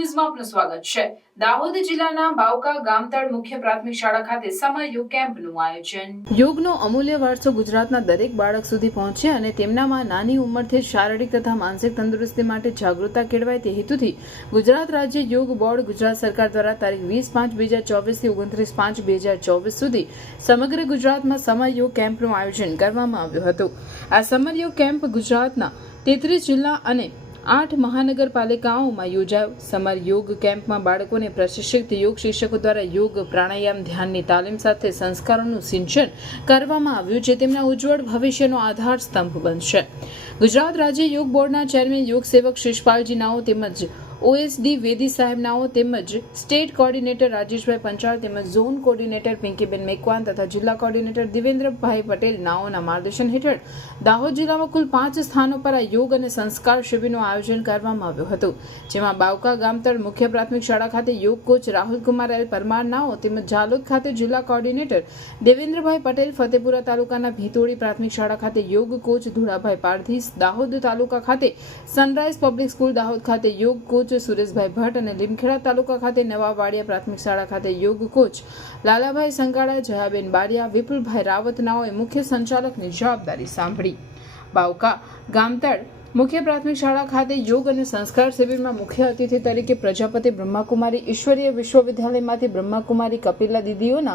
ન્યૂઝમાં આપનું સ્વાગત છે. દાહોદ જિલ્લાના બાવકા ગામતળ મુખ્ય પ્રાથમિક શાળા ખાતે સમર યોગ કેમ્પનું આયોજન. યોગનો અમૂલ્ય વારસો ગુજરાતના દરેક બાળક સુધી પહોંચે અને તેમનામાં નાની ઉંમરથી શારીરિક તથા માનસિક તંદુરસ્તી માટે જાગૃતતા કેળવાય તે હેતુથી ગુજરાત રાજ્ય યોગ બોર્ડ ગુજરાત સરકાર દ્વારા તારીખ વીસ પાંચ બે હજાર ચોવીસથી ઓગણત્રીસ પાંચ બે હજાર ચોવીસ સુધી સમગ્ર ગુજરાતમાં સમર યોગ કેમ્પનું આયોજન કરવામાં આવ્યું હતું. આ સમર યોગ કેમ્પ ગુજરાતના તેત્રીસ જિલ્લા અને આઠ મહાનગરપાલિકાઓમાં યોજાયો. સમર યોગ કેમ્પમાં બાળકોને પ્રશિક્ષિત યોગ શિક્ષકો દ્વારા યોગ પ્રાણાયામ, ધ્યાનની તાલીમ સાથે સંસ્કારોનું સિંચન કરવામાં આવ્યું જે તેમના ઉજ્જવળ ભવિષ્યનો આધાર સ્તંભ બનશે. ગુજરાત રાજ્ય યોગ બોર્ડના ચેરમેન યોગ સેવક શિષપાલજી નાઓ તેમજ ઓએસડી વેદી સાહેબ નાઓ તેમજ સ્ટેટ કોર્ડિનેટર રાજેશભાઈ પંચાલ તેમજ ઝોન કોર્ડિનેટર પિંકીબેન મેકવાન તથા જિલ્લા કોર્ડિનેટર દિવેન્દ્રભાઈ પટેલ નાઓના માર્ગદર્શન હેઠળ દાહોદ જિલ્લામાં કુલ પાંચ સ્થાનો પર આ યોગ અને સંસ્કાર શિબિરનું આયોજન કરવામાં આવ્યું હતું, જેમાં બાવકા ગામતળ મુખ્ય પ્રાથમિક શાળા ખાતે યોગ કોચ રાહુલ કુમાર એલ પરમાર નાઓ તેમજ ઝાલોદ ખાતે જિલ્લા કોર્ડિનેટર દેવેન્દ્રભાઈ પટેલ ફતેપુરા તાલુકાના ભીતોડી પ્રાથમિક શાળા ખાતે યોગ કોચ ધુળાભાઈ પારધીસ, દાહોદ તાલુકા ખાતે સનરાઈઝ પબ્લિક સ્કૂલ દાહોદ ખાતે યોગ કોચ સુરેશભાઈ ભટ્ટ અને લીમખેડા તાલુકા ખાતે નવા વાડિયા પ્રાથમિક શાળા ખાતે યોગ કોચ. લાલાભાઈ સંગાડા જયાબેન બારિયા, વિપુલભાઈ રાવતનાઓએ મુખ્ય સંચાલકની જવાબદારી સાંભળી. બાવકા ગામતળ મુખ્ય પ્રાથમિક શાળા ખાતે યોગ અને સંસ્કાર શિબિરમાં મુખ્ય અતિથિ તરીકે પ્રજાપતિ બ્રહ્માકુમારી ઈશ્વરીય વિશ્વવિદ્યાલયમાંથી બ્રહ્માકુમારી કપિલા દીદીઓના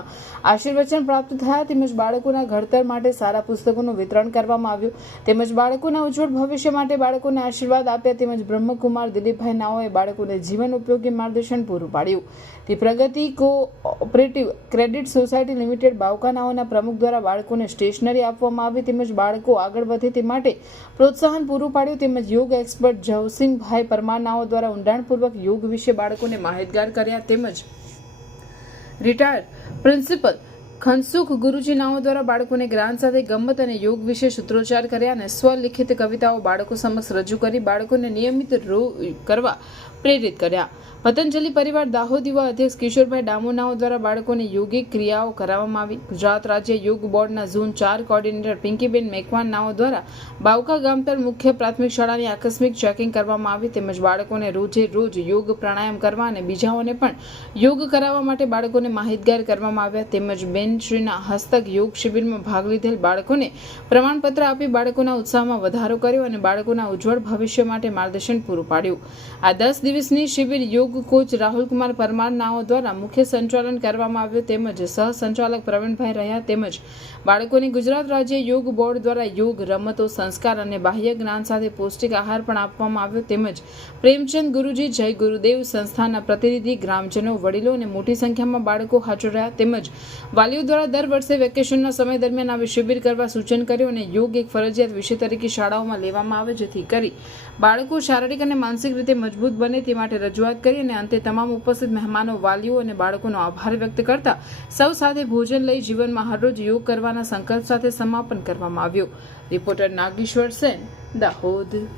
આશીર્વચન પ્રાપ્ત થયા. તેમજ બાળકોના ઘડતર માટે સારા પુસ્તકોનું વિતરણ કરવામાં આવ્યું. તેમજ બાળકોના ઉજ્જવળ ભવિષ્ય માટે બાળકોને આશીર્વાદ આપ્યા. તેમજ બ્રહ્મકુમાર દિલીપભાઈ નાઓએ બાળકોને જીવન ઉપયોગી માર્ગદર્શન પૂરું પાડ્યું. તે Pragati co operative credit society limited બાવકાનાઓના પ્રમુખ દ્વારા બાળકોને સ્ટેશનરી આપવામાં આવી. તેમજ બાળકો આગળ વધે તે માટે પ્રોત્સાહન પૂરું પાડ્યું. તેમજ યોગ એક્સપર્ટ જવસિંહભાઈ પરમાનાઓ દ્વારા ઊંડાણપૂર્વક યોગ વિશે બાળકોને માહિતગાર કર્યા તેમજ રિટાયર્ડ પ્રિન્સિપલ ખનસુખ ગુરુજી નાઓ દ્વારા બાળકોને જ્ઞાન સાથે ગમત અને યોગ વિશે સૂત્રોચ્ચાર કર્યા અને સ્વલિખિત કવિતાઓ બાળકો સમક્ષ રજૂ કરી બાળકોને નિયમિત રો કરવા પ્રેરિત કર્યા. પતંજલિ પરિવાર દાહોદ યુવા અધ્યક્ષ કિશોરભાઈ ડામોનાઓ દ્વારા બાળકોને યોગિક ક્રિયાઓ કરાવવામાં આવી. ગુજરાત રાજ્ય યોગ બોર્ડના ઝોન ચાર કોર્ડિનેટર પિંકીબેન મેકવાન નાઓ દ્વારા બાવકા ગામતળ મુખ્ય પ્રાથમિક શાળાની આકસ્મિક ચેકિંગ કરવામાં આવી તેમજ બાળકોને રોજે રોજ યોગ પ્રાણાયામ કરવા અને બીજાઓને પણ યોગ કરાવવા માટે બાળકોને માહિતગાર કરવામાં આવ્યા તેમજ બેનશ્રીના હસ્તક યોગ શિબિરમાં ભાગ લીધેલ બાળકોને પ્રમાણપત્ર આપી બાળકોના ઉત્સાહમાં વધારો કર્યો અને બાળકોના ઉજ્જવળ ભવિષ્ય માટે માર્ગદર્શન પૂરું પાડ્યું. આ દસ દિવસની શિબિર યોગ કોચ રાહુલકુમાર પરમાર નાઓ દ્વારા મુખ્ય સંચાલન કરવામાં આવ્યું તેમજ સહ સંચાલક પ્રવીણભાઈ રહ્યા તેમજ બાળકોને ગુજરાત રાજ્ય યોગ બોર્ડ દ્વારા યોગ, રમતો, સંસ્કાર અને બાહ્ય જ્ઞાન સાથે પૌષ્ટિક આહાર પણ આપવામાં આવ્યો તેમજ પ્રેમચંદ ગુરુજી, જય ગુરુદેવ સંસ્થાના પ્રતિનિધિ, ગ્રામજનો, વડીલો અને મોટી સંખ્યામાં બાળકો હાજર રહ્યા તેમજ વાલીઓ દ્વારા દર વર્ષે વેકેશનના સમય દરમિયાન આવી શિબિર કરવા સૂચન કર્યું અને યોગ એક ફરજિયાત વિષય તરીકે શાળાઓમાં લેવામાં આવે જેથી કરી બાળકો શારીરિક અને માનસિક રીતે મજબૂત બને તે માટે રજૂઆત કરી અને અંતે તમામ ઉપસ્થિત મહેમાનો, વાલીઓ અને બાળકોનો આભાર વ્યક્ત કરતા સૌ સાથે ભોજન લઈ જીવનમાં હરરોજ યોગ કરવાના સંકલ્પ સાથે સમાપન કરવામાં આવ્યું. રિપોર્ટર નાગેશ્વર સેન, દાહોદ.